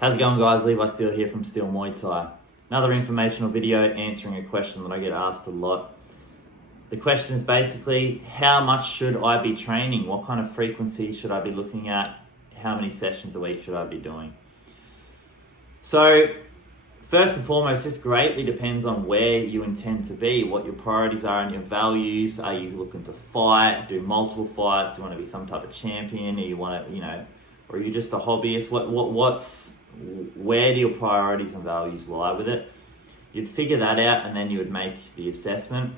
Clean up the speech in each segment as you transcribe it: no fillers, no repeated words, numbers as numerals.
How's it going, guys? Levi Steele here from Steele Muay Thai. Another informational video answering a question that I get asked a lot. The question is basically, how much should I be training? What kind of frequency should I be looking at? How many sessions a week should I be doing? So, first and foremost, this greatly depends on where you intend to be, what your priorities are and your values. Are you looking to fight, do multiple fights? Do you want to be some type of champion? Or you want to, or are you just a hobbyist? Where do your priorities and values lie with it? You'd figure that out and then you would make the assessment.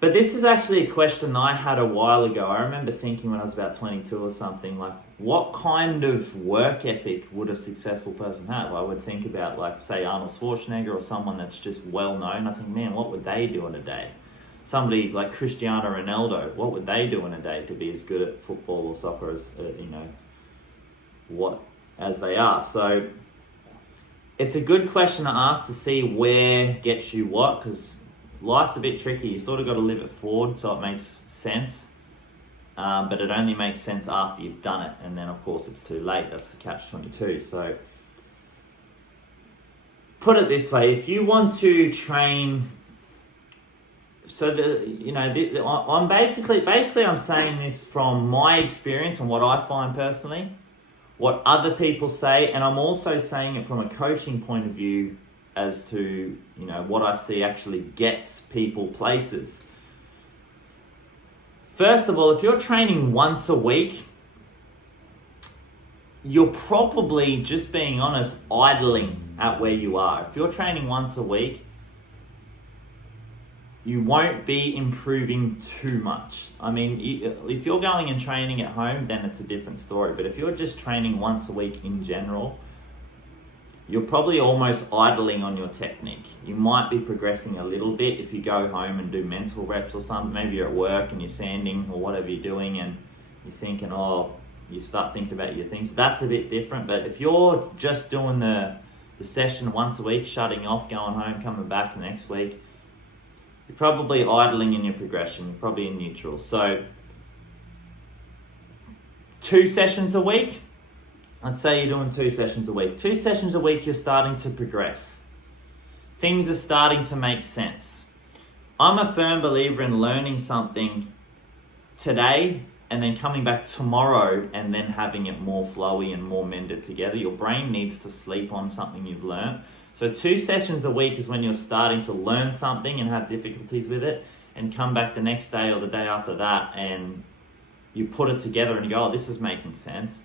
But this is actually a question I had a while ago. I remember thinking when I was about 22 or something, like, what kind of work ethic would a successful person have? I would think about, like, say, Arnold Schwarzenegger or someone that's just well known. I think, man, what would they do in a day? Somebody like Cristiano Ronaldo, what would they do in a day to be as good at football or soccer as, as they are? So it's a good question to ask to see where gets you what, because life's a bit tricky. You sort of got to live it forward so it makes sense, but it only makes sense after you've done it, and then of course it's too late. That's the catch-22. So put it this way: if you want to train, I'm basically I'm saying this from my experience and what I find personally, what other people say, and I'm also saying it from a coaching point of view as to, what I see actually gets people places. First of all, if you're training once a week, you're probably, just being honest, idling at where you are. If you're training once a week, you won't be improving too much. I mean, if you're going and training at home, then it's a different story. But if you're just training once a week in general, you're probably almost idling on your technique. You might be progressing a little bit if you go home and do mental reps or something. Maybe you're at work and you're sanding or whatever you're doing and you're thinking, you start thinking about your things. That's a bit different. But if you're just doing the session once a week, shutting off, going home, coming back the next week, you're probably idling in your progression. You're probably in neutral. So 2 sessions a week. Let's say you're doing 2 sessions a week. 2 sessions a week, you're starting to progress. Things are starting to make sense. I'm a firm believer in learning something today and then coming back tomorrow and then having it more flowy and more mended together. Your brain needs to sleep on something you've learned. So 2 sessions a week is when you're starting to learn something and have difficulties with it, and come back the next day or the day after that and you put it together and you go, this is making sense.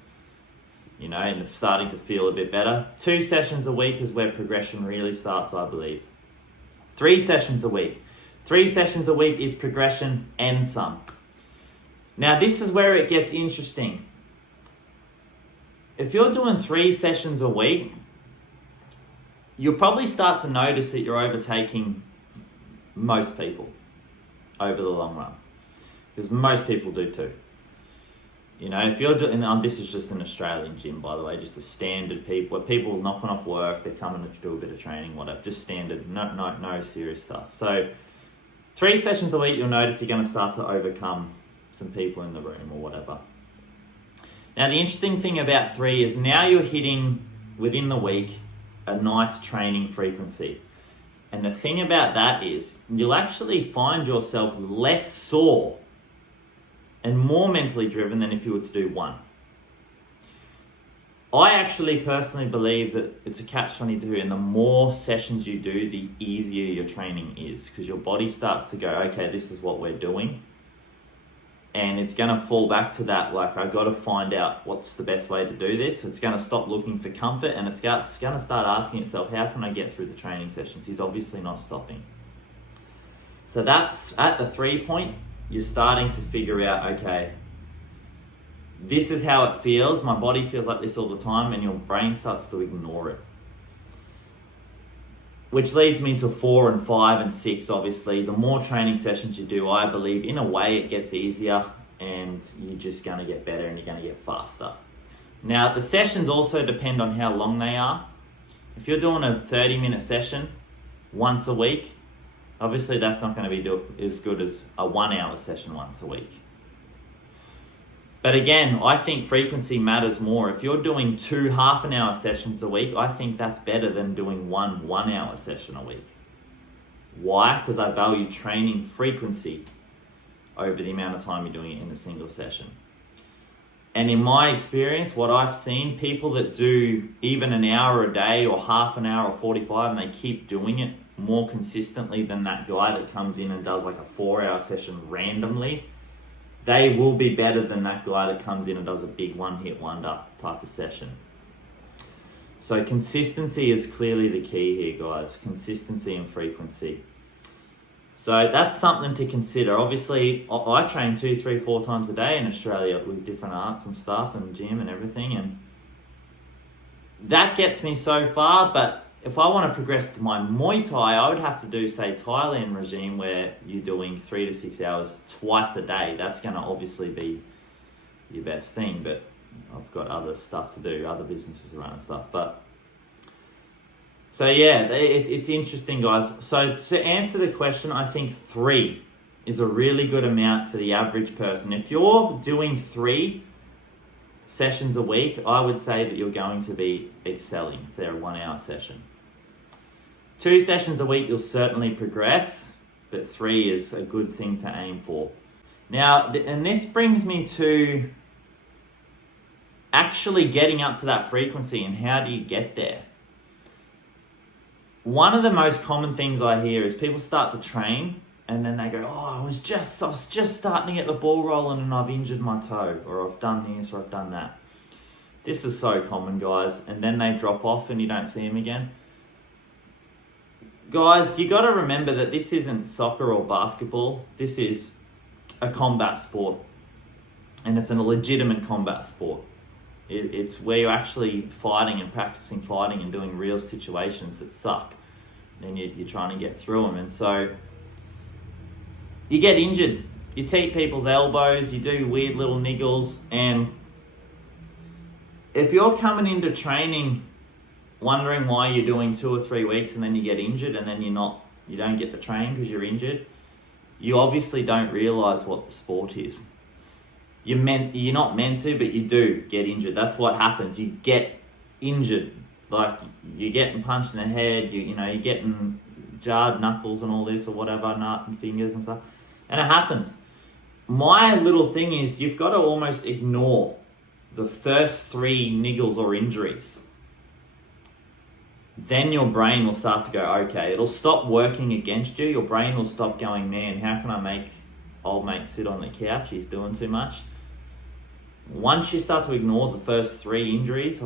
And it's starting to feel a bit better. 2 sessions a week is where progression really starts, I believe. 3 sessions a week. 3 sessions a week is progression and some. Now, this is where it gets interesting. If you're doing 3 sessions a week, you'll probably start to notice that you're overtaking most people over the long run. Because most people do too. If you're doing, this is just an Australian gym, by the way, just a standard people knocking off work, they're coming to do a bit of training, whatever, just standard, no serious stuff. So 3 sessions a week, you'll notice you're going to start to overcome some people in the room or whatever. Now, the interesting thing about 3 is now you're hitting, within the week, a nice training frequency. And the thing about that is you'll actually find yourself less sore and more mentally driven than if you were to do 1. I actually personally believe that it's a catch-22, and the more sessions you do, the easier your training is, because your body starts to go, okay, this is what we're doing. And it's going to fall back to that, like, I've got to find out what's the best way to do this. It's going to stop looking for comfort, and it's going to start asking itself, how can I get through the training sessions? He's obviously not stopping. So that's at the 3 point. You're starting to figure out, okay, this is how it feels. My body feels like this all the time, and your brain starts to ignore it. Which leads me to 4 and 5 and 6, obviously. The more training sessions you do, I believe, in a way, it gets easier and you're just going to get better and you're going to get faster. Now, the sessions also depend on how long they are. If you're doing a 30-minute session once a week, obviously that's not going to be as good as a 1-hour session once a week. But again, I think frequency matters more. If you're doing 2 half-an-hour sessions a week, I think that's better than doing 1 one-hour session a week. Why? Because I value training frequency over the amount of time you're doing it in a single session. And in my experience, what I've seen, people that do even an hour a day or half an hour or 45 and they keep doing it more consistently than that guy that comes in and does like a 4-hour session randomly, they will be better than that guy that comes in and does a big one-hit wonder type of session. So consistency is clearly the key here, guys. Consistency and frequency. So that's something to consider. Obviously, I train 2, 3, 4 times a day in Australia with different arts and stuff and gym and everything. And that gets me so far. But if I want to progress to my Muay Thai, I would have to do, say, Thailand regime where you're doing 3 to 6 hours twice a day. That's going to obviously be your best thing. But I've got other stuff to do, other businesses around and stuff. But so yeah, it's interesting, guys. So to answer the question, I think 3 is a really good amount for the average person. If you're doing 3 sessions a week, I would say that you're going to be excelling if they're a 1-hour session. 2 sessions a week, you'll certainly progress, but 3 is a good thing to aim for. Now, and this brings me to actually getting up to that frequency and how do you get there? One of the most common things I hear is people start to train and then they go, oh, I was just starting to get the ball rolling and I've injured my toe, or I've done this or I've done that. This is so common, guys. And then they drop off and you don't see them again. Guys, you got to remember that this isn't soccer or basketball. This is a combat sport, and it's a legitimate combat sport. It's where you're actually fighting and practicing fighting and doing real situations that suck. And you're trying to get through them. And so you get injured. You teep people's elbows. You do weird little niggles. And if you're coming into training wondering why you're doing 2 or 3 weeks and then you get injured and then you don't get to train because you're injured, you obviously don't realise what the sport is. You're not meant to, but you do get injured. That's what happens. You get injured. Like, you're getting punched in the head, you're getting jarred knuckles and all this or whatever, nut and fingers and stuff. And it happens. My little thing is you've got to almost ignore the first 3 niggles or injuries. Then your brain will start to go, okay, it'll stop working against you. Your brain will stop going, man, how can I make old mate sit on the couch? He's doing too much. Once you start to ignore the first 3 injuries,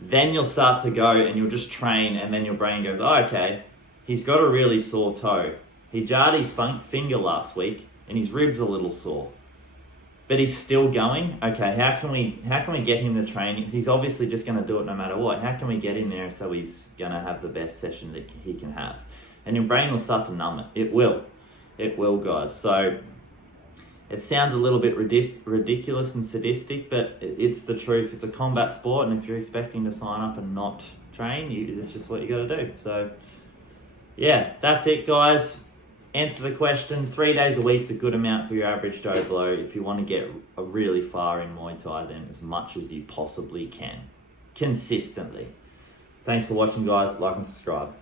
then you'll start to go and you'll just train, and then your brain goes, oh, okay, he's got a really sore toe. He jarred his finger last week and his rib's a little sore. But he's still going. Okay, how can we get him to train? He's obviously just going to do it no matter what. How can we get him there so he's going to have the best session that he can have? And your brain will start to numb it. It will, guys. So it sounds a little bit ridiculous and sadistic, but it's the truth. It's a combat sport, and if you're expecting to sign up and not train, that's just what you got to do. So yeah, that's it, guys. Answer the question, 3 days a week is a good amount for your average Joe Blow. If you want to get really far in Muay Thai, then as much as you possibly can, consistently. Thanks for watching, guys. Like and subscribe.